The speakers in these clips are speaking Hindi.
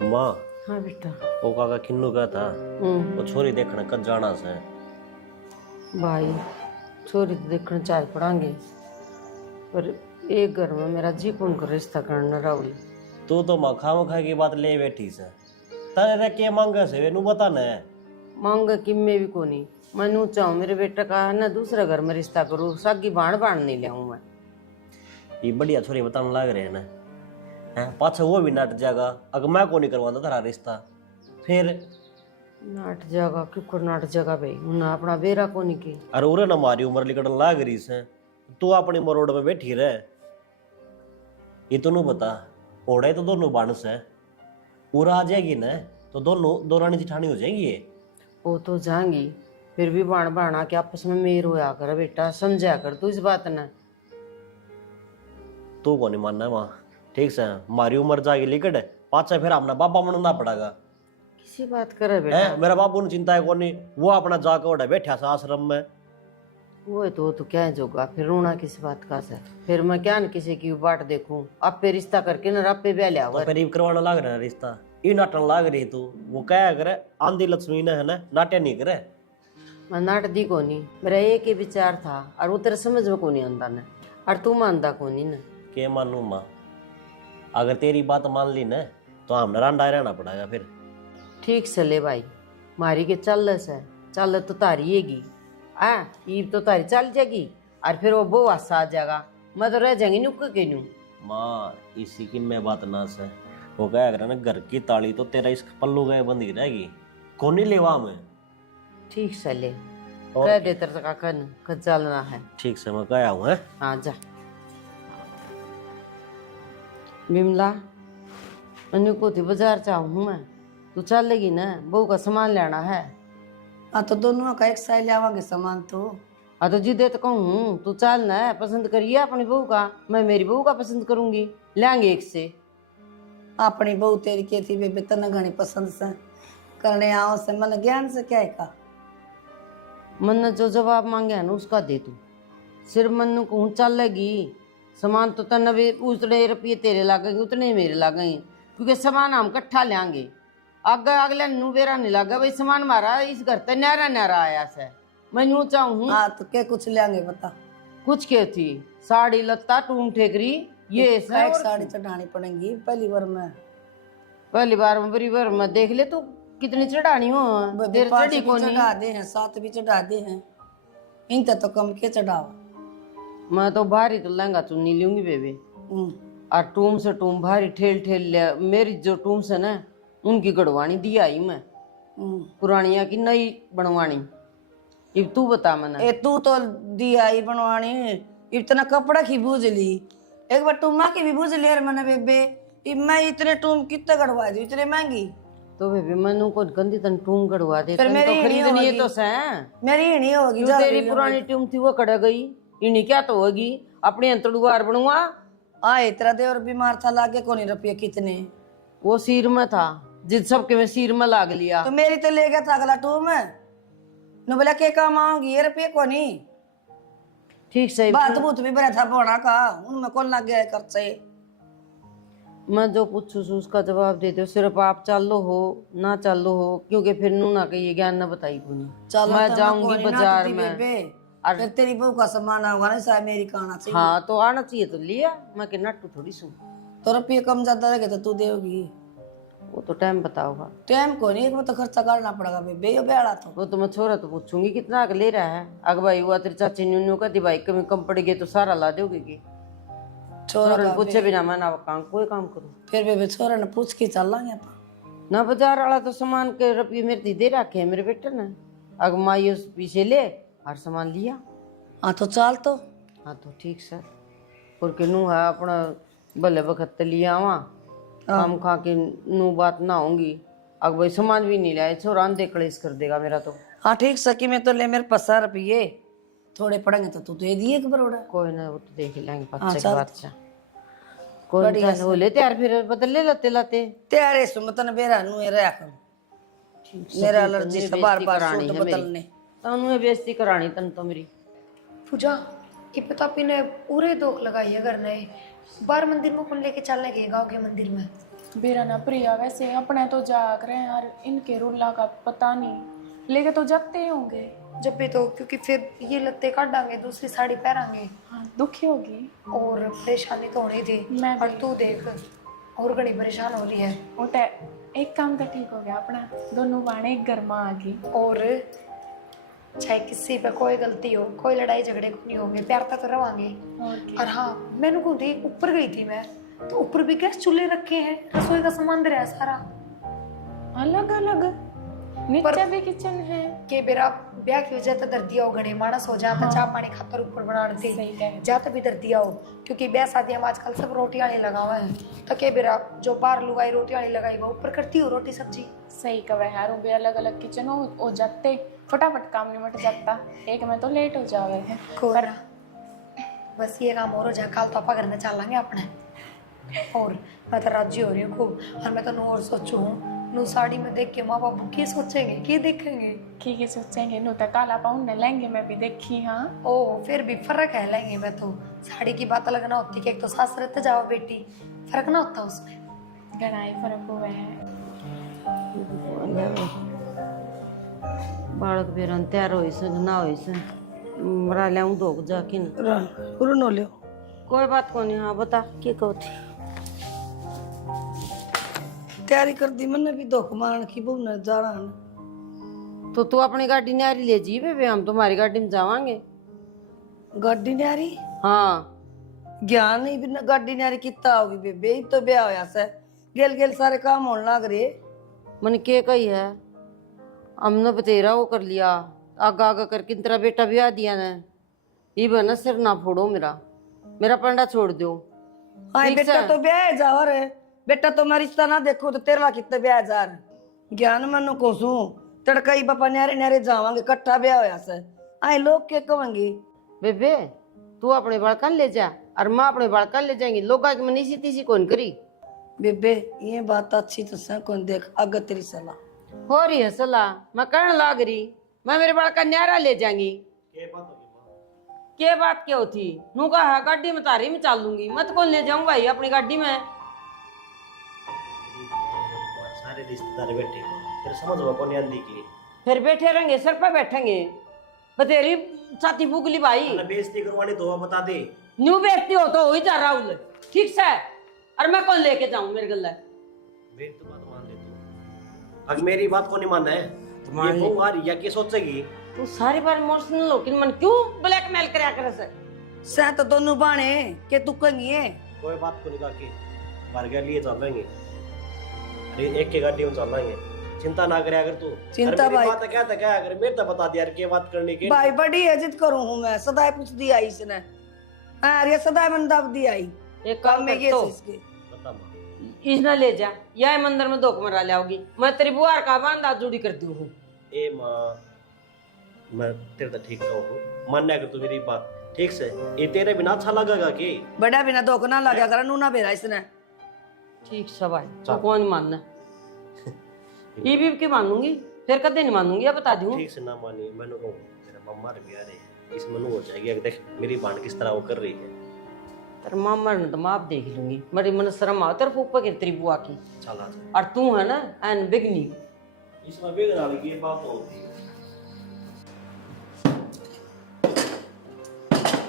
माँ हाँ बेटा। वो काका किन्नू का था वो छोरी देखने कद जाना से भाई छोरी तो देखना चाह पड़ांगे पर एक घर में मेरा जी कौन कर रिश्ता करना राहुल। तू तो माँ खाम खा की बात ले बैठी से तेरे के मांगे से वे नु बता न मांग कि मैं भी कोनी मैं चाहूँ मेरे बेटा का है ना दूसरा घर में रिश्ता करूँ सागी बाण बाण नहीं ले मैं। ये बढ़िया छोरी बताने लग रहे हैं ना हैं पाछा वो भी नट जाएगा अगर मैं को नहीं करवाता तेरा रिश्ता फिर नाट जगह क्यों नाट जगह भाई उन्हें अपना बेरा कोनी की। अरे उरे ना मारी उम्र लिकड़न लाग रही से तू अपनी मरोड़ में बैठी रहे ये तो नु बता ओढ़े तो दोनों बाणस है पूरा आ जाएगी ना तो दोनों दो रानी जिठानी हो जाएंगी ये। वो तो जाएंगी फिर भी बाण बाणा के आपस में मेर होया कर बेटा समझा कर तू इस बात ने। तू को नहीं मानना माँ ठीक से हमारी उम्र जाएगी लिकट पाछा फिर अपना बाबा मनना पड़ेगा किसी बात करे बेटा है मेरा बाबू ने चिंता है कौन नहीं वो अपना जाकर ओढ़े बैठा सा आश्रम में वो है तो क्या है जोगा फिर रोना किस बात का सर फिर मैं क्या न किसी की बाट देखूं आप पे रिश्ता करके ना आप पे ब्याह लिया तो करीब करवाना लाग रहा है रिश्ता ये नाटन लाग रही तू वो क्या करे आंधी लक्ष्मी ने है ना नाट्य नहीं करे मैं नाट दी को नहीं मेरा एक ही विचार था और वो तेरे समझ में को नहीं आंदा न और तू मानता को नहीं न के मानू माँ अगर तेरी बात मान ली ना तो हम नारायण रहना पड़ेगा फिर ठीक से ले भाई मारी के चल से चल तो तारी येगी आ ईब तो तारी चल जाएगी और फिर वो बो हासा आ जाएगा मैं तो रह जाएंगी नुक के नू माँ इसी की मैं बात ना से वो क्या करे ना घर की ताली तो तेरा इस पल्लू गए बंदी रहेगी कौन नहीं लेवा में ठीक से ले कह दे तेरे का कन चलना है ठीक से मैं कहा हूँ है हाँ जा बिमला मैंने को थी बाजार चाहूँ मैं तू चलेगी ना बहू का सामान लेना है। हाँ तो दोनों का एक साइड ले आवांगे सामान तो। हाँ तो जिदे तो कहूँ तू चल ना पसंद करिए अपनी बहू का मैं मेरी बहू का पसंद करूंगी लेंगे एक से। अपनी बहू तेरी के थी बेबे तना घनी पसंद से करने आओ से मन ज्ञान से क्या है का मन ने जो जवाब मांगे है ना उसका दे तू सिर्फ मन कहूँ चलेगी सामान तो तन भी उतने रुपये तेरे लागेंगे उतने ही मेरे लागेंगे क्योंकि सामान हम इकट्ठा लेंगे आगे अगले नू बेरा नहीं लगा भाई सामान हमारा इस घर तक न्यारा न्यारा आया से मैं यूँ चाहूँ। हाँ तो क्या कुछ लेंगे बता कुछ क्या थी साड़ी लत्ता टूम ठेकरी ये एक साड़ी चढ़ानी पड़ेगी पहली बार में पहली बार में बड़ी बार में देख ले तू कितनी चढ़ानी हो देर चढ़ी को नहीं चढ़ा दे हैं 7 भी चढ़ा दे हैं इन तो कम के चढ़ाओ। मैं तो भारी तो लहंगा चुन्नी लूंगी बेबी और टूम से टूम भारी ठेल ठेल ले मेरी जो टूम से ना उनकी गढ़वानी दी आई मैं पुरानिया की नई बनवानी अब तू बता मैंने ए तू तो दी आई बनवानी इतना कपड़ा की बूझ ली एक बार टूमा की भी बूझ ले मैंने बेबे मैं इतने टूम कितने गढ़वा दी इतने महंगी तो बेबी मैनू को गंदी तन टूम गढ़वा दे फिर मेरी तो खरीदनी है तो से मेरी ही नहीं होगी जो तेरी पुरानी टूम थी वो कड़ गई इन्हीं क्या तो होगी अपने अंतड़ुआर बनवा आए तेरा देवर बीमार था लागे कोनी रुपये कितने वो सिर में था जिद सबके में सिर में लाग लिया तो मेरी तो ले गया था अगला टूम न बोला के काम आऊंगी ये रुपये कोनी ठीक सही बात बूत भी बड़ा था बोना का उनमें कौन लग गया कर से मैं जो पूछू उसका जवाब दे दो सिर्फ आप चालो हो ना चालो हो क्योंकि फिर नू ना कहिए ज्ञान ना बताई को नहीं मैं जाऊंगी बाजार में फिर तेरी बहू का सामान होगा ना शायद मेरी का आना चाहिए। हाँ तो आना चाहिए तो लिया मैं कि नट्टू थोड़ी सुन तो रुपये कम ज्यादा रहेगा तो तू देगी वो तो टाइम बताओगा टाइम को नहीं एक में तो खर्चा करना पड़ेगा बेबे ये बेड़ा तो वो तो मैं छोरा तो पूछूंगी कितना आगे ले रहा है अगर भाई हुआ तेरी चाची न्यू का दी भाई कमी कम पड़ गई तो सारा ला दोगे की छोरा पूछे बिना मैं ना काम कोई काम करूँ फिर बेबे छोरा ने पूछ के चल लांगे ना बाजार वाला तो सामान के रुपये मेरे दे रखे है मेरे बेटे ने अगर माई उस पीछे ले और सामान लिया। हाँ तो चल तो हाँ तो ठीक सर और के नू है अपना भले वक्त लिया आवा काम खा के नू बात ना होंगी अगर भाई सामान भी नहीं लाए छोरा अंधे कलेश कर देगा मेरा तो। हाँ ठीक सकी मैं तो ले मेरे पास रुपये थोड़े पड़ेंगे तो तू दे दिए बरोड़ा कोई ना वो तो देख लेंगे पच्चे के बाद से कोई ना हो ले तैयार फिर बदल ले लाते लाते तेरे सुमतन बेरा नु रहा कर मेरा एलर्जी से बार बार सूट बदलने तनु बेइज्जती करानी तन तो मेरी पूजा ये पता पीने पूरे दोख लगाई है घर ने बाहर मंदिर में कौन लेके चलने के गांव के मंदिर में बेरा ना प्रिया वैसे अपने तो जाग रहे हैं यार, इनके रूल्ला का पता नहीं, लेके तो जाते ही होंगे। जब भी तो, क्योंकि फिर ये लत्ते काटांगे, दूसरी साड़ी पहनांगे हाँ दुखी होगी। और परेशानी तो होनी थी। मैं और भी। तू देख और घनी परेशान हो रही है। उठे एक काम तो ठीक हो गया अपना, दोनों बाणे एक घर में आ गई। और चाहे किसी पे कोई गलती हो, कोई लड़ाई झगड़े को नहीं होंगे, प्यार तक रवांगे। और क्या। और हाँ, मैंने को देख ऊपर गई थी मैं, तो ऊपर भी गैस चूल्हे रखे हैं, रसोई का सामान दे रहा है सारा। अलग अलग नीचे भी किचन है। के बेरा ब्याह की वजह से दर दिया हो, घने मानस हो जाता हाँ। चाह पानी खातर ऊपर बना सही कह देते जाते भी दर दिया हो, क्योंकि ब्याह शादियां में आजकल सब रोटी वाली लगा हुआ है। तो के बेरा जो बाहर लुगाई रोटी वाली लगाई वो ऊपर करती हो रोटी सब्जी। सही कहा यार, भी अलग अलग किचन हो जाते फटाफट काम निमट जाता, एक में तो लेट हो जावे है। कोरा बस ये काम और हो जाए, कल तो आप घर में चल लेंगे अपने। और मैं तो राजी हो रही हूँ खूब, और मैं तो नू और सोचू हूँ, नू साड़ी में देख के माँ बाप क्या सोचेंगे, क्या देखेंगे। ठीक है सोचेंगे, नो तक काला पाउन ने लेंगे, मैं भी देखी। हाँ ओ फिर भी फर्क है लेंगे में तो, साड़ी की बात अलग ना होती कि एक तो सास रहते जाओ बेटी, फर्क ना होता उसमें। घना ही फर्क हुआ है। बालक बेरन तैयार होई से ना होई से मरा लाऊं धोक जाके ना पूरा नो लियो। कोई बात को नहीं। हाँ बता क्या कहो थी। तैयारी कर दी मैंने भी धोख मारन की बहु न जाना है। तो तू अपनी गाड़ी न्यारी ले जी बे, हम तुम्हारी गाड़ी में जावांगे। गाड़ी न्यारी हाँ ज्ञान नहीं बिना गाड़ी न्यारी कितना होगी बेबे, ई तो ब्याह होया से गेल गेल सारे काम होने लग रहे। मन के कही है, हमने बतेरा वो कर लिया, आगा आगा करके तेरा बेटा ब्याह दिया ने, ये बना सिर ना फोड़ो मेरा, मेरा पंडा छोड़ दो। हाँ ठीक बेटा से। तो ब्याह जा रे, बेटा तो मैं रिश्ता ना देखो तो तेरा कितने ब्याह जा रहे। ज्ञान मनु को सू तड़का ही पापा न्यारे न्यारे जावांगे, कट्ठा ब्याह होया से आए लोग के कहेंगे। बेबे तू अपने बड़कन ले जा और माँ अपने बड़कन ले जाएंगी, लोग की मनीषी तीसी कौन करी। बेबे ये बात अच्छी तो से कौन देख, अगर तेरी सलाह हो रही है सलाह, मैं करने लाग रही, मैं मेरे बड़का न्यारा ले जाएंगी। क्या बात क्या होती नू कहा गाड़ी में तारी में चाल लूंगी, मत कौन ले जाऊं भाई अपनी गाड़ी में। सारे रिश्तेदार बैठे, फिर समझ लो कौन आंधी की फिर बैठे रहेंगे, सर पे बैठेंगे, बतेरी छाती फूकली भाई। मतलब बेइज्जती करवानी तो बता दे। न्यू बेचती हो तो ही जा राहुल, ठीक से। और मैं कौन लेके जाऊं मेरे गला। मेरी तो बात मान ले तू, अगर मेरी बात को नहीं मानना है मान ये ले। बहू आ रही है, क्या सोचेगी। तू सारी बार इमोशनल हो कि मन क्यों ब्लैकमेल करया करे से। तो दोनों बाणे के तू कंगी है। कोई बात को निकाल के बाहर के लिए चल लेंगे, अरे एक के गाड़ी में चल लेंगे, चिंता ना करे। अगर तू चिंता अरे मेरी भाई। बात है, क्या था क्या, अगर मेरे तो बता दिया यार क्या बात करने के। भाई बड़ी इज्जत करूं हूं मैं, सदाई पूछ दी आई इसने। अरे सदाई मन दब दी आई एक काम काम में कर ये तो इसके। बता माँ। इसने ले जा, या मंदिर में धोख मरा लाओगी, मैं तेरी बुआर का बांधा जुड़ी कर दूं हूँ। ए माँ मैं तेरे तो ठीक कहूँ, मानने अगर तू मेरी बात ठीक से, ये तेरे बिना अच्छा लगेगा कि। बड़ा बिना धोख ना लगा कर नू ना बेरा इसने। ठीक सब भाई तो चल। कौन मानना ये भी की मानूंगी, फिर कदे नहीं मानूंगी, ये बता दूं। ठीक से ना मानी, मैंने कहूँ मेरा मम्मा रे प्यारे इस मनु हो जाएगी। अगर देख मेरी बाण किस तरह वो कर रही है। तेरे मामा ने तो माप देख लूंगी, मेरी मन शर्म आ तेरे ऊपर की तेरी बुआ की। चल आ जा, और तू है ना एन बिगनी। इसमें बेगना लगी ये बात होती है।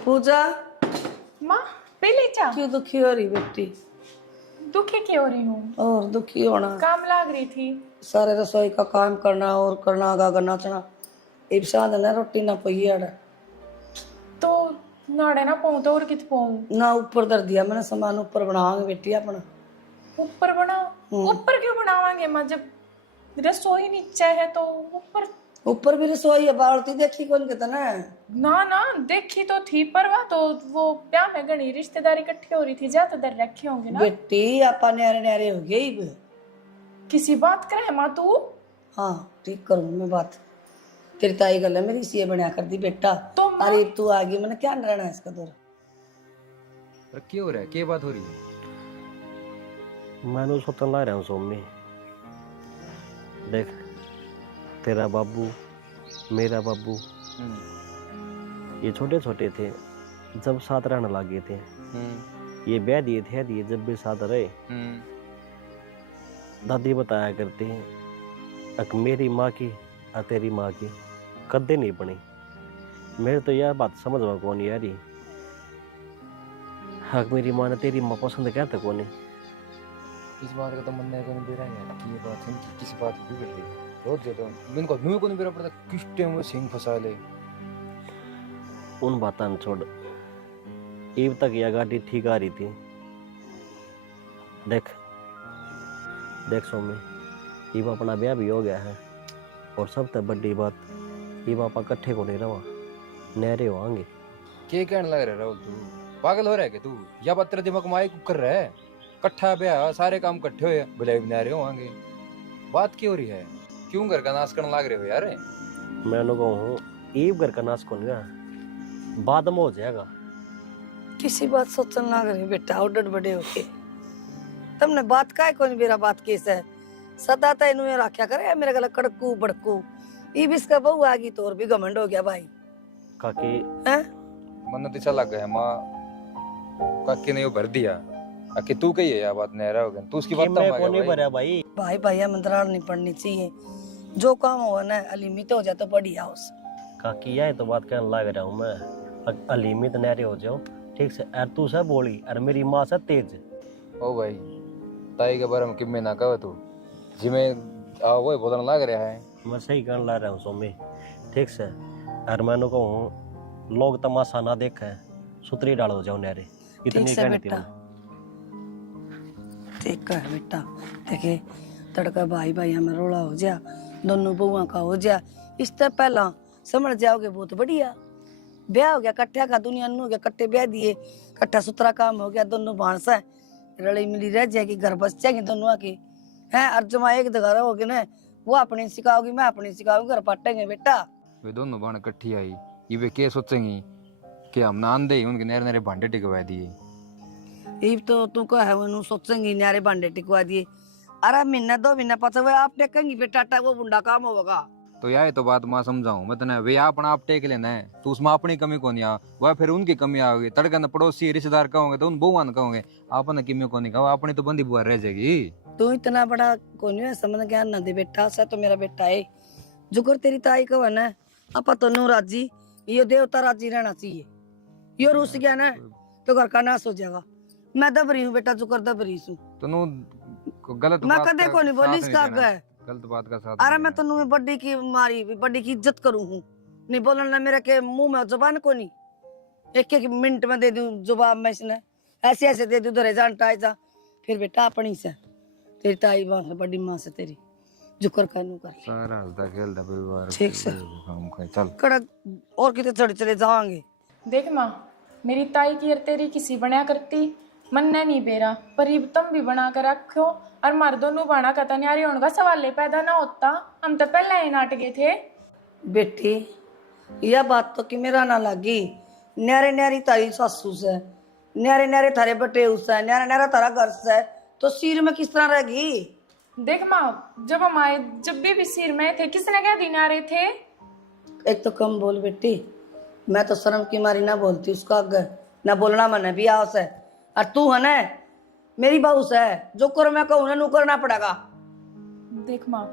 पूजा माँ पहले चा क्यों दुखी हो रही बेटी? दुखी क्यों हो रही हूँ, और दुखी होना, काम लाग रही थी। सारे रसोई का काम करना और करना आगा नाचना, एक साथ ना रोटी ना पहिया तो नाड़े ना पाऊँ तो और कित पाऊँ। ना ऊपर दर दिया मैंने सामान, ऊपर बनावांगे बेटी अपना। ऊपर बनाओ, ऊपर क्यों बनावांगे माँ, जब रसोई नीचे है तो ऊपर। ऊपर भी रसोई है, बाल्टी देखी कौन कहता ना। ना ना देखी तो थी, पर वह तो वो ब्याह में घनी रिश्तेदारी इकट्ठी हो रही थी, ज्यादा दर रखे होंगे ना। बेटी आपा न्यारे न्यारे हो गई। किसी बात करे माँ तू। हाँ ठीक करूँ मैं बात, तेरी ताई गल है मेरी सी बना कर दी बेटा। तो माँ- अरे तू आ गई, मैंने क्या रहना है इसका दौर। पर क्या हो रहा है, क्या बात हो रही है? मैं सोचने ला रहा हूँ सोमी, देख तेरा बाबू मेरा बाबू ये छोटे छोटे थे जब साथ रहने लगे थे, ये ब्याह दिए थे दिए जब भी साथ रहे, दादी बताया करती अक मेरी माँ की और तेरी माँ की कदे नहीं बनी। मेरे तो यह बात समझ में कौन यारी हक मेरी माँ ने तेरी माँ पसंद क्या था कौन। इस बात का तो मन नहीं कोनी बेरा है कि ये बात इनकी किसी बात की बिगड़ गई बहुत ज्यादा। मैंने कहा मुझे को नहीं बेरा पड़ता किस टाइम वो सिंह फंसा ले। उन बातों छोड़ ईब तक यह गाड़ी ठीक आ रही थी। देख देख सोमी ईब अपना ब्याह भी हो गया है और सबसे बड़ी बात ईब आपा इकट्ठे को नहीं रवा नहरे होंगे। क्या कहने लग रहा है राहुल तू पागल हो रहा है क्या तू? या बात तेरा दिमाग माई कर रहा है? इकट्ठा ब्याह सारे काम इकट्ठे हुए भले नहरे होंगे बात क्यों हो रही है? क्यों घर का नाश करने लग रहे हो यार? मैंने कहूँ ईब घर का नाश कौन गया बाद में हो जाएगा। किसी बात सोचने लग रहे बेटा उडट बड़े होके तुमने बात काय कौन मेरा बात केस है सदा तो इन्होंने राख्या करे मेरे गला कड़कू बड़कू ईब इसका बहू आ गई तो और भी घमंड हो गया भाई काकी हैं मन तो अच्छा लग गया माँ काकी ने वो भर दिया कि तू कही है यार बात नहरा हो गया तू उसकी बात तो मैं मान कौन नहीं गया भाई। भरा भाई। भाई भैया मंत्राल नहीं पढ़नी चाहिए जो काम हुआ ना अलिमित हो जाए तो बढ़िया उस काकी यह तो बात कहने लग रहा हूँ मैं अलीमित नहरे हो जाओ ठीक से और तू सब बोली और मेरी माँ से तेज। ओ भाई ताई के बारे में किम्मे ना कहो तू जिमे वो बोलने लग रहा है। मैं सही कहने लग रहा हूँ सोमी ठीक से और मैंने कहूँ लोग तमाशा ना देखे सुतरी डाल हो जाओ नहरे इतनी ठीक से कहनी थी बेटा ठीक है बेटा देखे तड़का भाई भाई हमें रोला हो जा दोनों बहुआ का हो जा इससे पहला समझ जाओगे बहुत बढ़िया ब्याह हो गया कट्ठा का दुनिया हो गया कट्टे ब्याह दिए कट्ठा सुतरा काम हो गया दोनों भांस है रली मिली रह जाएगी घर बस जाएगी दोनों आके हैं और जमा एक दगारा होगी ना वो अपनी सिखाओगी मैं अपनी सिखाऊंगी घर पाटेंगे बेटा। वे दोनों बहन इकट्ठी आई ये वे क्या सोचेंगी कि हम ना आंधे उनके नहरे नहरे भांडे टिकवा दिए। ये तो तू का है वो सोचेंगी न्यारे भांडे टिकवा दिए अरे महीना 2 महीना पाछा वो आप टेकेंगी बेटा टाटा वो बुंडा काम होगा। तो यार तो बात मैं समझाऊं मैं तने वे अपना आप टेक लेना है तो उसमें अपनी कमी कौन आ वह फिर उनकी कमी आओगी तड़के न पड़ोसी रिश्तेदार कहोगे तो उन बहुआन कहोगे आपने किमी को नहीं कहा अपनी तो बंदी बुआ रह जाएगी। तू इतना बड़ा कौन है समझ ज्ञान ना दे बेटा सा तो मेरा बेटा है जुकर तेरी ताई का है ना अपा तो नू राजी यो देवता राजी रहना चाहिए यो रूस गया ना तो घर का नाश हो जाएगा। मैं दबरी हूँ बेटा जुकर दबरी हूँ तो नु गलत मैं बात कदे का को नहीं बोली साथ इसका देना। है गलत बात का साथ अरे नहीं मैं देना। तो बड्डी की मारी बड्डी की इज्जत करूँ हूँ नहीं बोलना मेरे के मुंह में जुबान को नहीं एक एक मिनट में दे दूं जुबान में इसने ऐसे ऐसे दे दूं धरे जान टाई जा फिर बेटा अपनी से तेरी ताई माँ से बड़ी माँ से तेरी जुकर कहनू कर ले। सारा हंसता खेलता परिवार ठीक से हम कहे चल कड़क और कितने चढ़े चले जाएंगे। देख माँ मेरी ताई की और तेरी किसी बनाया करती मन ने नहीं बेरा पर ये तुम भी बना कर रखो और मार दोनों बाणा का तनियारी होने का सवाल ले पैदा ना होता हम तो पहले ही नाटके थे। बेटी यह बात तो कि मेरा ना लगी न्यारे न्यारी तारी सासू से न्यारे न्यारे थारे बटे उससे न्यारा न्यारा तारा घर से तो सिर में किस तरह रहेगी। देख माँ जब हम आए जब भी सिर में थे किसने क्या दिन आ रहे थे। एक तो कम बोल बेटी मैं तो शर्म की मारी ना बोलती उसका आगे ना बोलना मैंने भी आओ से और तू है ना मेरी बहू से जो कर मैं कहूँ ना करना पड़ेगा। देख माँ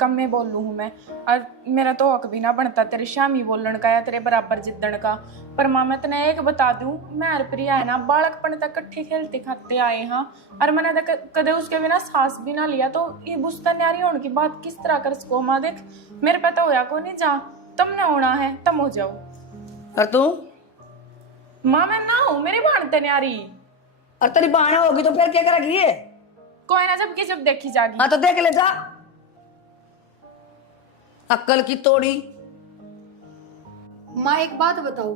कम में बोल लू हूँ मैं और मेरा तो हक भी ना बनता तेरे शामी बोलन का या तेरे बराबर जिद्दन का पर माँ मैं तने एक बता दूं मैं और प्रिया है ना बालकपन तक इकट्ठे खेलते खाते आए हाँ और मैंने तक कदे उसके बिना सांस भी ना लिया तो ये बुस्ता न्यारी होने की बात किस तरह कर सको माँ। देख मेरे पता होया को नहीं जा तुमने होना है तुम हो जाओ और तू माँ मैं ना हूँ मेरी भानते न्यारी और तेरी बहन होगी तो फिर क्या करेगी ये कोई ना जब की जब देखी जागी। हाँ तो देख ले जा अक्कल की तोड़ी। माँ एक बात बताओ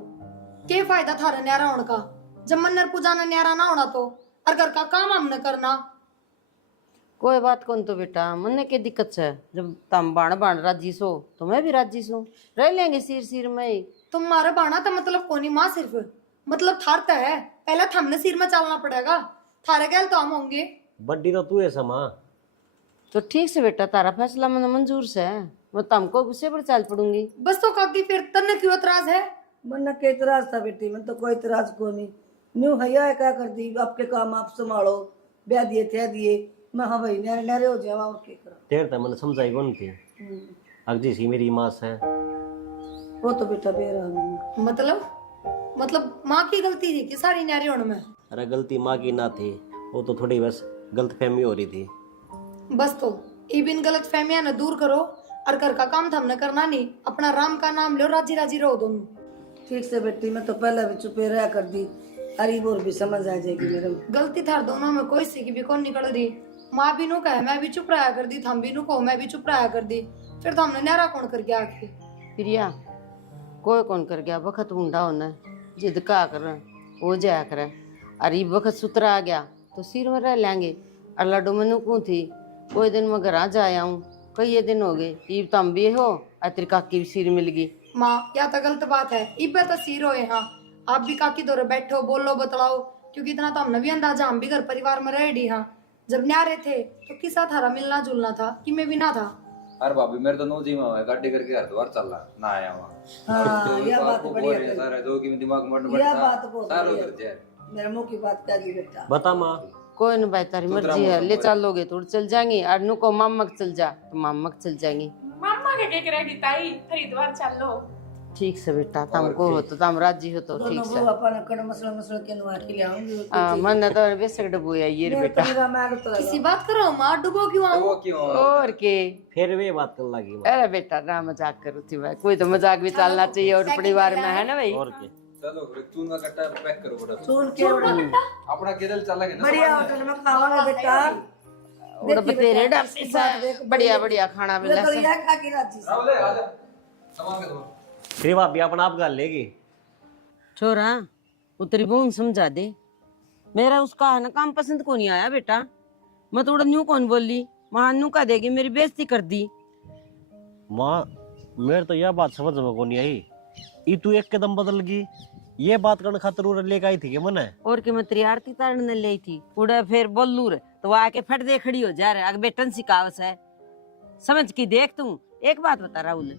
क्या फायदा था न्यारा होने का जब मन्नर पुजाना न्यारा ना होना तो और घर का काम हमने करना। कोई बात कौन तो बेटा मन ने क्या दिक्कत है जब तम बाण बाण राजी सो तो मैं भी राजी सो रह लेंगे सिर सिर में ही। तुम्हारा बाणा तो मतलब कोनी माँ सिर्फ मतलब थारता है पहले थमने सिर में चलना पड़ेगा थारे गैल तो हम होंगे। बड्डी तो तू है समा तो ठीक से बेटा तारा फैसला मन मंजूर से है मैं तुमको गुस्से पर चल पड़ूंगी। बस तो काकी फिर तन्ने क्यों एतराज है। मन के इतराज था बेटी मन तो कोई इतराज को नहीं न्यू हैया क्या कर दी आपके काम आप संभालो ब्याह दिए थे दिए मैं हाँ भाई नारे नारे हो जावा और क्या करा। तेरे तो मैंने समझाई कौन थी अगजी सी मेरी माँ से। वो तो बेटा बेरा मतलब माँ की गलती थी कि सारी न्यारी होने में? अरे गलती माँ की ना थी, वो तो थोड़ी बस गलत फहमी हो रही थी। बस तो बिन गलत फहमियां न दूर करो और घर का काम थमने करना नहीं, अपना राम का नाम लो, राजी राजी रहो दोनों। ठीक से बेटी, मैं तो पहले भी चुपे रहा कर दी, अरी बोर भी समझ आ जाएगी मेरे। गलती थार दोनों में कोई सी की भी कौन निकल रही। माँ भी नु कहे मैं भी चुप रहा कर दी, थम भी नु कहो मैं भी चुप रहा कर दी, फिर तो हमने न्यारा कौन कर गया आखिर? प्रिया कोई कौन कर गया, वक्त बूंदा होना है, जिद का कर हो जाया करे। अरे वक्त सुतरा आ गया तो सिर में रह लेंगे। और लड्डू मनु को थी कोई दिन मैं घर आ जाया हूँ, कई दिन हो गए, ईब तम भी हो और तेरी काकी भी सिर मिल गई। माँ या तो गलत बात है, इब्बे तो सिर होए। हाँ आप भी काकी दौरे बैठो, बोलो बतलाओ, क्योंकि इतना तो हमने भी अंदाजा, हम भी घर परिवार में रह डी। हाँ जब न्यारे थे तो किसा थारा मिलना जुलना था कि मैं भी ना था। अरे भाभी मेरे तो नो जीवा है, गाड़ी करके घर द्वार चल रहा ना आया वहाँ। हाँ यह बात बढ़िया है, सारे दो की दिमाग में यह बात बहुत सारा बढ़िया उधर जाए। है। मेरे मुंह की बात क्या की बेटा। बता माँ। कोई न भाई तारी मर्जी है, ले चलोगे तो चल जाएंगे, और नु को मामा के चल जा तो मामा के चल जाएंगे। मामा के केक रहेगी ताई, हरिद्वार चलो। ठीक से बेटा, तुमको हो तो तुम राजी हो तो ठीक दोनों से। वो अपन कण मसला मसला के नुआ के ले आऊंगी। मन तो बेसक डबो है ये मेरा बेटा। तो मेरा मैल तो किसी बात करो माँ, डूबो क्यों तो आऊं? वो क्यों और के फिर वे बात करने लगी माँ। अरे बेटा ना मजाक करो थी भाई, कोई तो मजाक भी चलना चाहिए और परिवार में, है ना भाई। और के चलो चून का कट्टा पैक करो बड़ा सुन के अपना केरल चला गया ना बढ़िया होटल में खावांगे बेटा। और तेरे डर से सब बढ़िया बढ़िया खाना मिला तो यह खा के राजी से। राहुल आजा सामान के दो। फिर भाभी अपना आप गाल लेगी। छोरा उतरी बहन समझा दे, मेरा उसका है ना काम पसंद को नहीं आया बेटा। मैं तो न्यू कौन बोली, वहां न्यू का देगी मेरी बेइज्जती कर दी। माँ मेरे तो यह बात समझ में को नहीं आई, ई तू एक कदम बदल गई, ये बात करने खातिर उरे लेके आई थी कि मन है। और कि मैं तेरी आरती तारने ले थी, उड़े फिर बोलू रे तो वो आके फट दे खड़ी हो जा रहे। अगर बेटन सिकावस है समझ की देख। तू एक बात बता राहुल,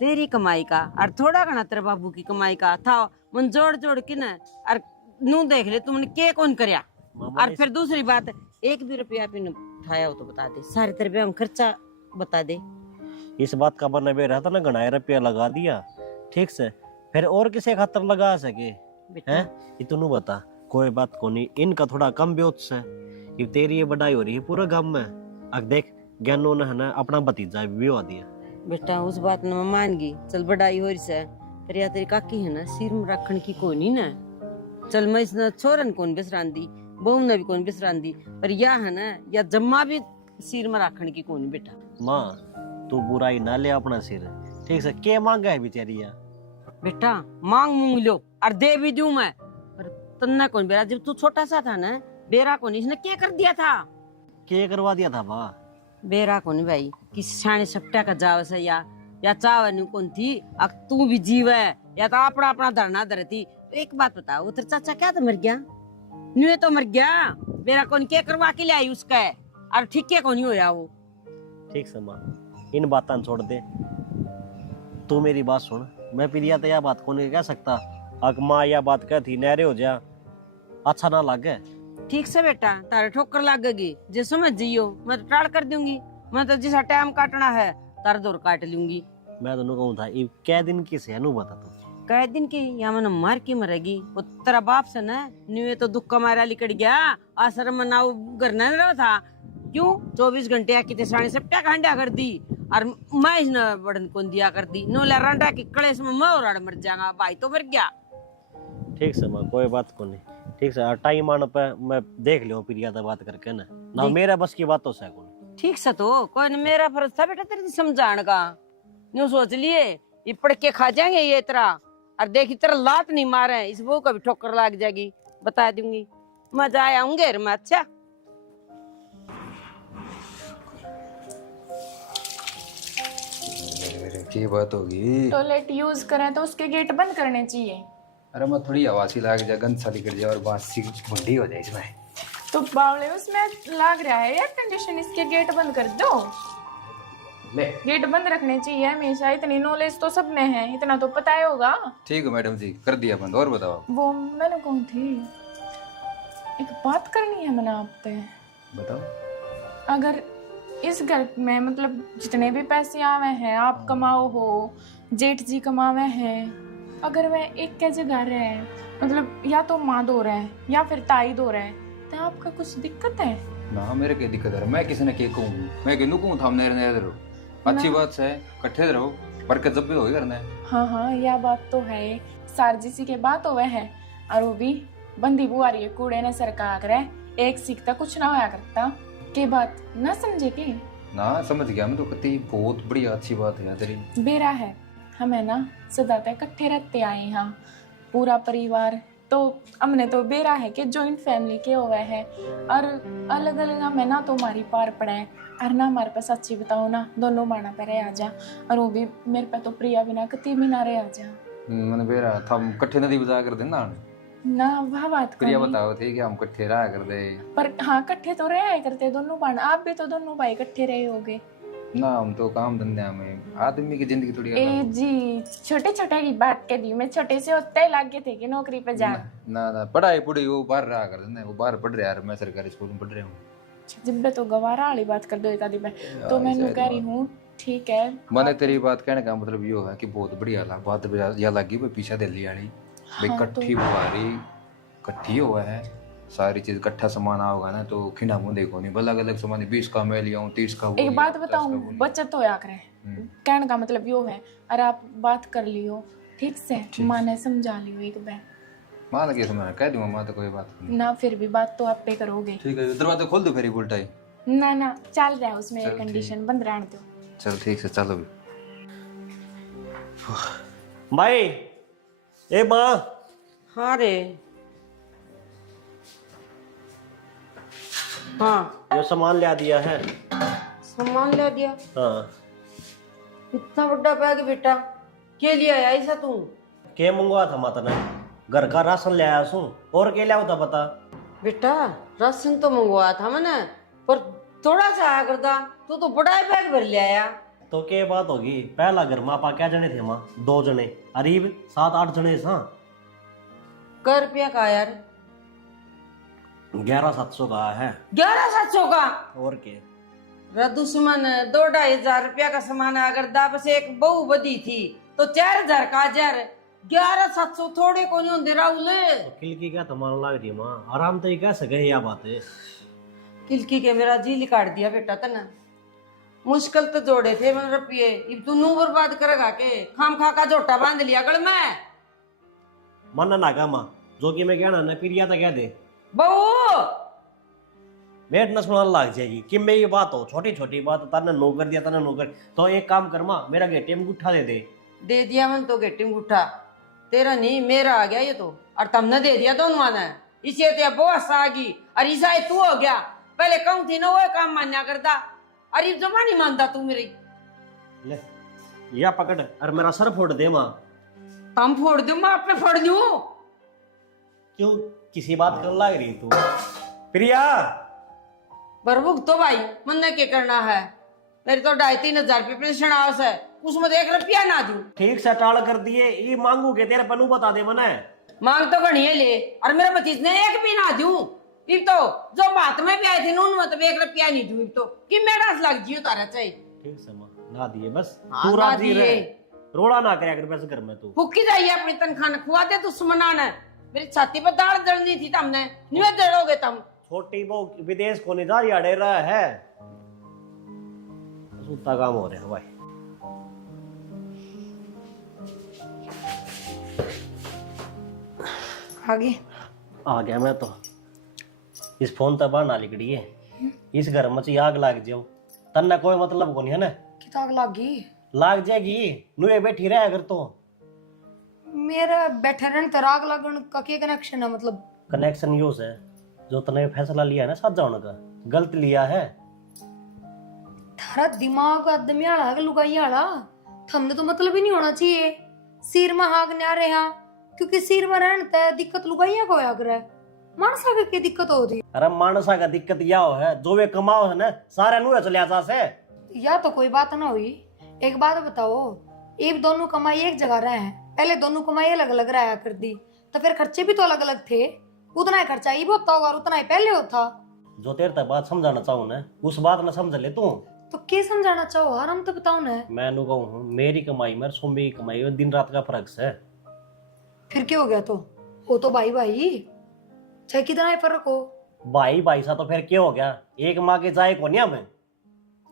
तेरी कमाई का और थोड़ा घना तेरे बाबू की कमाई का था, मन जोड़ जोड़ के ना और नू देख ले तुमने के कौन करया। और फिर दूसरी बात, एक भी रुपया भी न उठाया हो तो बता दे, सारे तेरे ब्याह में खर्चा बता दे। इस बात का बना बे रहा था ना, घना रुपया लगा दिया ठीक से, फिर और किसे खातर लगा सके बेटा हैं? ये तू बता, कोई बात को नहीं, इनका थोड़ा कम ब्योत से ये तेरी ये बढ़ाई हो रही है पूरा गांव में। अब देख ज्ञानो ने है ना अपना भतीजा भी हुआ दिया। बेटा उस बात ने मैं मान गई, चल बढ़ाई हो रही से, पर या तेरी काकी है ना सिर में रखने की कोई नहीं ना। चल मैं इस छोरन कौन बिसरान दी, बहू ने भी कौन बिसरान दी, पर या है ना या जम्मा भी सिर में रखने की कौन बेटा। माँ तू बुराई ना ले अपना सिर ठीक से, के मांगा है बेचारी या? बेटा मांग मूंग लो और दे भी दूं मैं, पर तन्ना कौन बेरा, जब तू छोटा सा था ना बेरा कौन, इसने क्या कर दिया था? के करवा दिया था माँ? बेरा कौन भाई कि साने सप्टा का जाव से या चाव कौन थी। अब तू भी जीव है या तो अपना अपना धरना धरती। तो एक बात बता, वो तेरा चाचा क्या तो मर गया, न्यू तो मर गया, बेरा कौन क्या करवा के ले आई उसका है, और ठीक क्या कौन होया वो। ठीक से माँ इन बातों छोड़ दे, तू मेरी बात सुन। मैं प्रिया तो यह बात को नहीं कह सकता, अगर माँ यह बात कहती नहरे हो जा अच्छा ना लगे। ठीक से बेटा, तारे ठोकर लगेगी जे समझ जियो, मैं तो टाल कर दूंगी, मैं तो जिसा टाइम काटना है तार दौर काट लूंगी। मैं तो कहूँ था ये कै दिन की से नु बता तू। कह दिन की या मैंने मार के मरेगी, वो तेरा बाप से ना न्यू तो दुख का मारा लिकड़ गया, आश्रम में नाव घर न रहा था क्यों 24 घंटे आकी ते साढ़े सप्टा का हंडा कर दी, और मैं इस बड़न कौन दिया कर दी, नो लरंडा की कलेश में मैं और मर जाऊंगा, भाई तो मर गया। ठीक से माँ कोई बात को नहीं, ठीक से टाइम आने पे मैं देख लियो प्रिया से बात करके ना मेरा बस की बात तो से कौन। ठीक से तो कोई न मेरा फर्ज था बेटा तेरे समझाने का, न्यू सोच लिए ये पढ़ के खा जाएंगे ये तरह, और देखी तरह लात नहीं मारे इस बहू का भी ठोकर लग जाएगी, बता दूंगी मजा आया होंगे मैं। अच्छा की बात होगी, टॉयलेट यूज करें तो उसके गेट बंद करने चाहिए। अरे मैं थोड़ी हवा सी लाग जाए, गंद साली कर जाए और बांस सी मुंडी हो जाए इसमें। तो बावले उसमें लग रहा है एयर कंडीशन, इसके गेट बंद कर दो। ले गेट बंद रखने चाहिए हमेशा, इतनी नॉलेज तो सब में है, इतना तो पता ही होगा। ठीक है मैडम जी कर दिया बंद, और बताओ। वो मैंने कौन थी, एक बात करनी है मैंने आपसे। बताओ। अगर इस घर में मतलब जितने भी पैसे आवे हैं, आप कमाओ हो, जेठ जी कमावे हैं, अगर वह एक के जगह रहे, मतलब या तो माँ दो रहे या फिर ताई दो रहे, तो आपका कुछ दिक्कत है? ना मेरे के दिक्कत है, मैं किसी ने के कहूँ, मैं कहूँ कहूँ थाम नेरे रहो, अच्छी बात है, इकट्ठे रहो, बरकत जब भी होगी करना है। हाँ हाँ, यह बात तो है। सारजी सी के बात हो है, और वो भी बंदी बुआरी कूड़े ने सरका करे, एक सीखता कुछ ना होया करता के बात ना समझे के? ना समझ गया मैं तो, कती बहुत बढ़िया अच्छी बात है तेरी। बेरा है, हमें ना सदा तक इकट्ठे रहते आए यहाँ पूरा परिवार, तो हमने तो बेरा है कि जॉइंट फैमिली के हुए है, और अलग अलग हमें ना तो हमारी पार पड़े है, और ना हमारे पास सच्ची बताओ ना दोनों माना पे रह आ जा, और वो भी मेरे पे तो प्रिया बिना कती भी ना रह आ जा। मैंने बेरा था कट्ठे नदी बजा कर देना ना वह बात प्रिया करनी। बताओ थे कि हम कट्ठे रहा कर दे पर हाँ इकट्ठे तो रहे करते दोनों बाण, आप भी तो दोनों भाई इकट्ठे रहे होगे ना। हम तो काम धंधे में, आदमी की जिंदगी थोड़ी ए अलग। जी, छोटे छोटे की बात कर दी मैं, छोटे से होते ही लागे थे कि नौकरी पे जान। ना ना पढ़ाई पढ़ी वो बाहर रहा कर देना, वो बाहर पढ़ रहे यार, मैं सरकारी स्कूल में पढ़ रहा हूँ। जिब्बे तो गवारा वाली बात कर दो एक आधी पे, तो मैं कह रही हूँ ठीक है। मैंने तेरी बात कहने का मतलब ये है कि बहुत बढ़िया बात या लगी भाई पीछे दिल्ली वाली भाई, हाँ, कट्ठी बुआरी कट्ठी हुआ है, सारी चीज इकट्ठा सामान होगा ना तो खिंडा मुंह देखो नहीं, अलग अलग सामान 20 का मैं लिया हूँ, 30 का वो एक लिया, बात 50 का बताऊं, वो लिया। बचत होया करे, कहने का मतलब यो है, और आप बात कर लियो ठीक से, माँ ने समझा लियो एक बार। माँ लगे समझा कह दूंगा, माँ तो कोई बात नहीं। ना फिर भी बात तो आप पे करोगे। ठीक है दरवाजा खोल दो फिर उल्टा ही। ना ना चल रहा है उसमें चल एक कंडीशन बंद रहने दो। चल ठीक से चलो भी। भाई ए माँ, हाँ रे, हाँ जो सामान ला दिया है। सामान ले दिया। हाँ इतना बड़ा बैग बेटा, के लिए आया ऐसा तू? के मंगवा था माता ने, घर का राशन ले आया सू, और के लिया होता बता। बेटा राशन तो मंगवाया था मैंने, पर थोड़ा सा आया करता, तू तो बड़ा ही बैग भर ले आया। तो के बात होगी, पहला घर में आपा क्या जने थे माँ, 2 जने, करीब 7-8 जने सा। कै रुपया का यार? 11,700 का है। 11,700 का? और के दुश्मन 2-2.5 हजार रुपया का सामान अगर दा, बस एक बहू बदी थी तो 4,000 का हजार। 11,700 थोड़े को नहीं होंगे राहुल। तो किलकी क्या तुम्हारा लग रही माँ, आराम तो ही कह सके यह बात है। किलकी के मेरा जी लिकाट दिया बेटा तना, मुश्किल तो जोड़े थे मैंने रुपये, अब तू नू बर्बाद करेगा के? खाम खा का झोटा बांध लिया गल में। मन ना का माँ, जो कि मैं कहना ना प्रिया तो कह दे, बहू बैठ न सुना लग जाएगी कि मैं ये बात हो, छोटी छोटी बात तने नो कर दिया, तने नो कर, तो एक काम कर माँ, मेरा गेटे में गुट्ठा दे दे दिया मैंने तो गेटी में गुट्ठा, तेरा नहीं मेरा आ गया ये तो, और तुमने दे दिया दोनों ने, इसे तो बहुत आ गई, और ईसा तू हो गया, पहले कहूँ थी ना वो काम मान्या करता, अरे जमा नहीं मानता तू मेरी। ले या पकड़ और मेरा सर फोड़ दे माँ। तम फोड़ दूं मैं, अपने फोड़ दूं। क्यों किसी बात कर लग रही तू प्रिया? बरबुक तो भाई मन ने क्या करना है, मेरे तो 2,5-3 हजार रुपये पेंशन आवस है, उसमें 1 रुपया ना दूं। ठीक से टाल कर दिए, ये मांगू के तेरे पनू बता दे मने। मांग तो घनी है ले, और मेरे भतीज ने 1 भी ना दूं। इब तो जो बात में भी आई थी नून मतलब 1 रुपया नहीं दूं, तो कि मेरा लग जियो तारा चाहिए। ठीक से माँ ना दिए बस, हाँ, तू ना राजी दिए। रहे, रोड़ा ना करे अगर पैसे घर में तू। फुकी जाइए अपनी तनख्वाह खुआ दे दुश्मना ने, मेरी छाती पर दाल जलनी थी तुमने, नहीं जलोगे तुम। छोटी बहु विदेश को नहीं जा रही, अड़े रहा है, सूता काम हो रहा है भाई। आगे आ गया मैं तो, इस फोन तक बाहर ना लिकड़ी है, इस घर में से आग लाग जाओ, तन्ना कोई मतलब को नहीं है ना। किताब लागी लाग जाएगी, नुए बैठी रहे अगर तो। मेरा बैठे रहने तराग लगन का क्या कनेक्शन है? मतलब कनेक्शन यूज है, जो तने फैसला लिया है ना साथ जाने का, गलत लिया है। थारा दिमाग आदमी आला लुगाई आला, हमने तो मतलब ही नहीं होना चाहिए। सिर में हाग न्या रहा, क्योंकि सिर में रहने ते दिक्कत लुगाइया को आग रहा है, मानसा का क्या दिक्कत हो रही अरे मानसा का दिक्कत यह है, जो वे कमाओ है ना सारे नुए चले आता से। या तो कोई बात ना हुई। एक बात बताओ, एक दोनों कमाई एक जगह रहे हैं, पहले दोनों कमाई अलग अलग रहा कर दी, तो फिर खर्चे भी तो अलग अलग थे, उतना ही खर्चा ये भी होता होगा और उतना ही पहले होता। जो तेरे तक बात समझाना चाहूँ ना उस बात ना समझ ले तू। तो क्या समझाना चाहो आराम तो बताओ ना। मैं नु कहूँ मेरी कमाई में सोमी की कमाई में दिन रात का फर्क है। फिर क्या हो गया तो वो तो भाई भाई चाहे कितना ही फर्क हो। भाई भाई सा तो फिर क्या हो गया, एक माँ के जाए को नहीं हमें।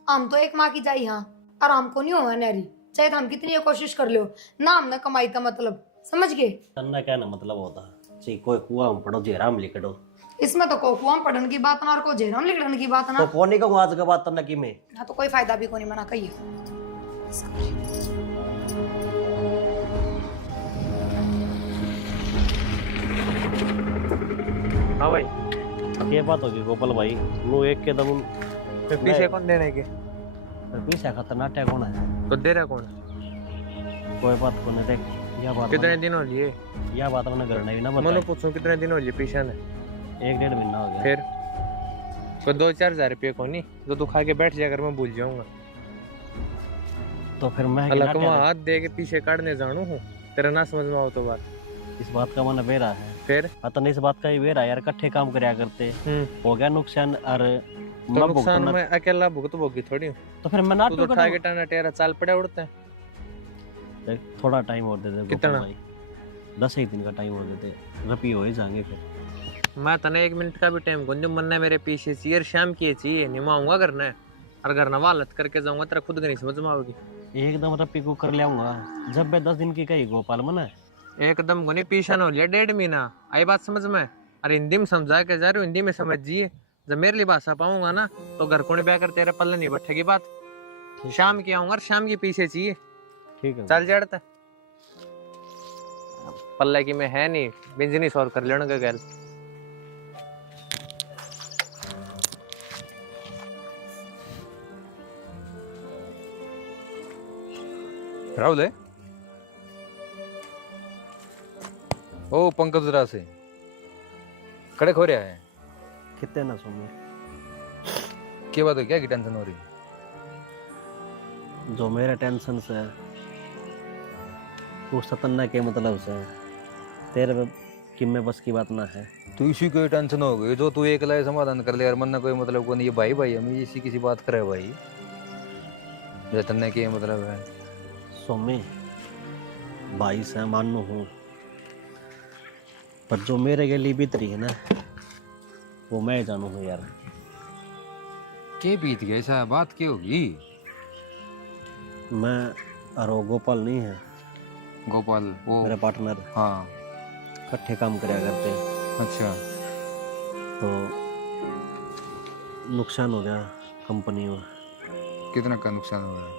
हम तो एक माँ की जाई हाँ आराम को नहीं होगा नारी, चाहे तो हम कितनी ये कोशिश कर लो ना हमने कमाई का मतलब समझ गए। तन्ना क्या ना मतलब होता ची कोई कुआ में पड़ो जेरा में लिखड़ो। इसमें तो को कुआं पढ़ने की बात ना और को जेराम लिखने की बात ना। तो कौन नहीं कहूँ आज के बाद तन्ना की में ना तो कोई फायदा भी को नहीं मना कहिए। हाँ भाई, ये बात होगी गोपाल भाई नु एक के दम फिर पीछे कौन देने के? पीछे खतरनाक है कौन है? तो दे रहा कौन? कोई बात को नहीं देख यह बात कितने दिन हो लिए? यह बात मैंने करना ही ना मनो बता। पूछूं कितने दिन हो लिए पीछे ने? 1-1.5 महीना हो गया। फिर कोई 2-4 हजार रुपये को नहीं जो तू खा के बैठ जाकर मैं भूल जाऊंगा। तो फिर मैं अलग में हाथ दे के पीछे काटने जानू हूँ, तेरा ना समझ में आओ तो बात। इस बात का मन बेरा है। फिर अतन इस बात का ही बेरा यार इकट्ठे काम करया करते हो गया नुकसान और तो मैं नुकसान भुगतना। में अकेला भुगत भोगी थोड़ी हूँ। तो फिर मैं तू नाटक तो ठा के टाना टेरा चाल पड़ा उड़ता है। देख थोड़ा टाइम और दे दे कितना? गोपाल भाई 10 एक दिन का टाइम और दे दे रपी हो ही जाएंगे फिर। मैं तने 1 मिनट का भी टाइम कौन जो मन मेरे पीछे चाहिए शाम की चाहिए निमाऊंगा करना है और घर ना वालत करके जाऊंगा तेरा खुद नहीं समझ में आओगी। एकदम रपी को कर लियाऊंगा जब मैं 10 दिन की कही गोपाल मन एकदम को नहीं पीछा न हो लिया 1.5 महीना आई बात समझ में। अरे हिंदी में समझा के जा रही हूँ, हिंदी में समझिए। जब मेरे लिए भाषा पाऊंगा ना तो घर को नहीं ब्याह कर तेरे पल्ले नहीं बैठेगी बात। शाम की आऊंगा और शाम की पीछे चाहिए। ठीक है चल जड़ता पल्ले की में है नहीं बिजनेस और कर लेने का गैल। राहुल है ओ पंकज जरा से कड़क हो रहा है। कितने ना सुनिए क्या बात है, क्या की टेंशन हो रही? जो मेरा टेंशन से वो सतन्ना के मतलब से तेरे कि मैं बस की बात ना है। तू इसी कोई टेंशन हो गई जो तू एक लाए समाधान कर ले यार, मन ना कोई मतलब को नहीं। ये भाई भाई हम इसी किसी बात करे भाई जतन के मतलब है। सोमी भाई से मानू हूँ पर जो मेरे के लिए बीत रही है ना वो मैं जानू हूँ यार। के बीत गया ऐसा बात क्या होगी? मैं और वो गोपाल नहीं है गोपाल वो मेरा पार्टनर, हाँ इकट्ठे काम करया करते अच्छा तो नुकसान हो गया कंपनी में। कितना का नुकसान हो रहा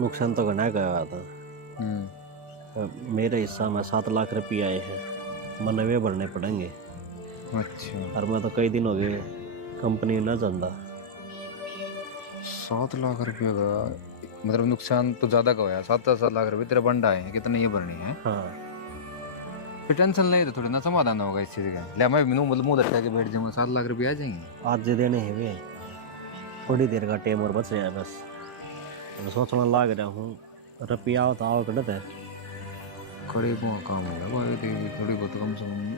नुकसान तो घना गया था। है? मेरे हिस्सा में 7 लाख रुपये आए हैं, मन वे भरने पड़ेंगे। अच्छा और मैं तो कई दिन हो गए कंपनी ना चलता। 7 लाख रुपये का मतलब नुकसान तो ज्यादा का हुआ। 7 लाख रुपये तेरा बंडा है, कितने ये भरनी है? हाँ फिर टेंशन नहीं तो थोड़ी ना समाधान होगा इस चीज का। ले मैं मुंह दटका के बैठ जाऊंगा, 7 लाख रुपये आ जाएंगे। आज देने हैं वे, थोड़ी देर का टाइम और बच गया बस। तो सोचना लाग रहा हूँ रुपया आओ तो आओ गलत है। करीब वो काम होगा भाई देवी, थोड़ी बहुत कम से कम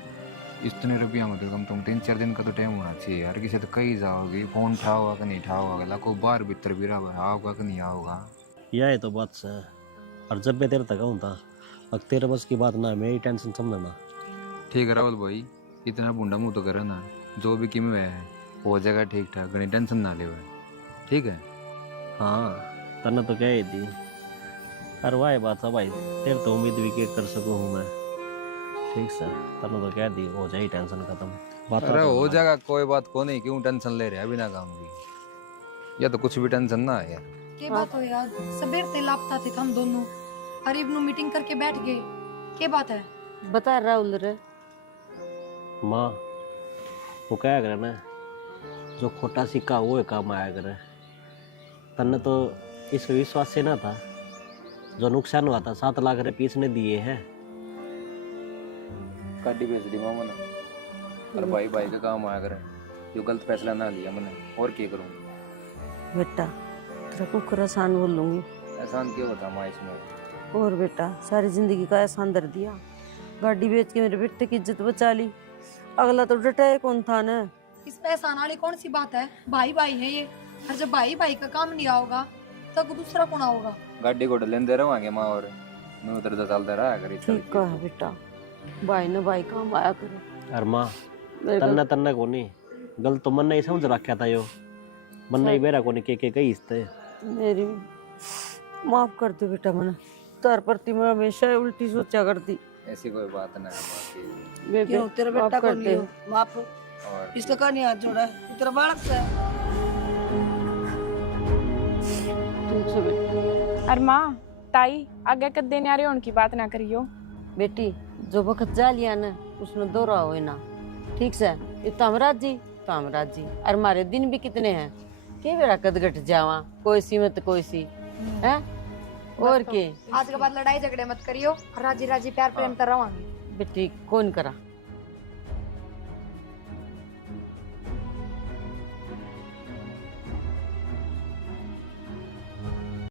इतने रुपया में तो कम तुम 3-4 दिन का तो टाइम होना चाहिए यार। किसी तो कहीं जाओगे फोन उठाओगा कि नहीं उठाओगा, लाखों बार भीतर भी रहा आओगा कि नहीं आओगा। यह तो बात से और जब मैं तेरे तक आऊँ था अब तेरे बस की बात ना मेरी टेंशन समझना। ठीक है राहुल भाई, इतना बुंडा मुँह तो करे ना, जो भी किमें है हो जाएगा ठीक ठाक, घनी टेंशन ना ले। ठीक है हाँ तने तो क्या ही थी अरे वाह बात है भाई, तेरे तो उम्मीद भी के कर सकूँ हूँ मैं। ठीक सर तने तो क्या दी हो जाए टेंशन खत्म। बात अरे हो जाएगा कोई बात को नहीं, क्यों टेंशन ले रहे हैं बिना काम की? या तो कुछ भी टेंशन ना है यार। के बात हो यार, सबेर ते लापता थे हम दोनों और इब्नू मीटिंग करके बैठ गए। के बात है? बता राहुल रे। माँ वो क्या करे ना, जो खोटा सिक्का वो ही काम आया करे। तन्ने तो इस विश्वास से ना था, जो नुकसान हुआ था 7 लाख रुपये इसने दिए हैं। गाड़ी बेच दी मामा ने, और भाई भाई का काम आया करे। जो गलत फैसला ना लिया मैंने, और क्या करूँ? बेटा तेरा कुकर आसान बोल लूंगी। एहसान क्या होता माँ इसमें? और बेटा सारी जिंदगी का एहसान दर दिया, गाड़ी बेच के मेरे बेटे की इज्जत बचा ली। अगला तो डटा कौन था ना, इसमें एहसान वाली कौन सी बात है? भाई भाई है ये, और जब भाई भाई का काम नहीं आओगा तो दूसरा कौन आओगा? गाड़ी घोड़े लेंदे रहोगे माँ और मैं उधर तो चलता रहा करी ठीक है बेटा, भाई ने भाई काम आया करे। अरे माँ मेरे तन्ना तन्ना कोनी गलत तो मन नहीं समझ रखा था यो मन नहीं बेरा कोनी के कई इसते मेरी माफ कर दे बेटा, मैंने तार प्रति मैं हमेशा उल्टी सोचा करती। ऐसी कोई बात ना है माँ की। बेबे क्यों तेरा माफ बेटा कर को दे। लियो माफ, और इसलिए का नहीं हाथ जोड़ा है, तेरा बालक से है। ठीक से बेटा। और माँ ताई आगे कद देने आ रहे हो उनकी बात ना करियो। बेटी जो वक्त जा लिया ना उसमें दोहरा हो ना, ठीक से? ये तामराज जी और हमारे दिन भी कितने हैं, के बेड़ा कद घट जावा, कोई सी मत कोई सी है और के। आज के बाद लड़ाई झगड़े मत करियो और राजी राजी प्यार प्रेम तो रवांगे। बेटी कौन करा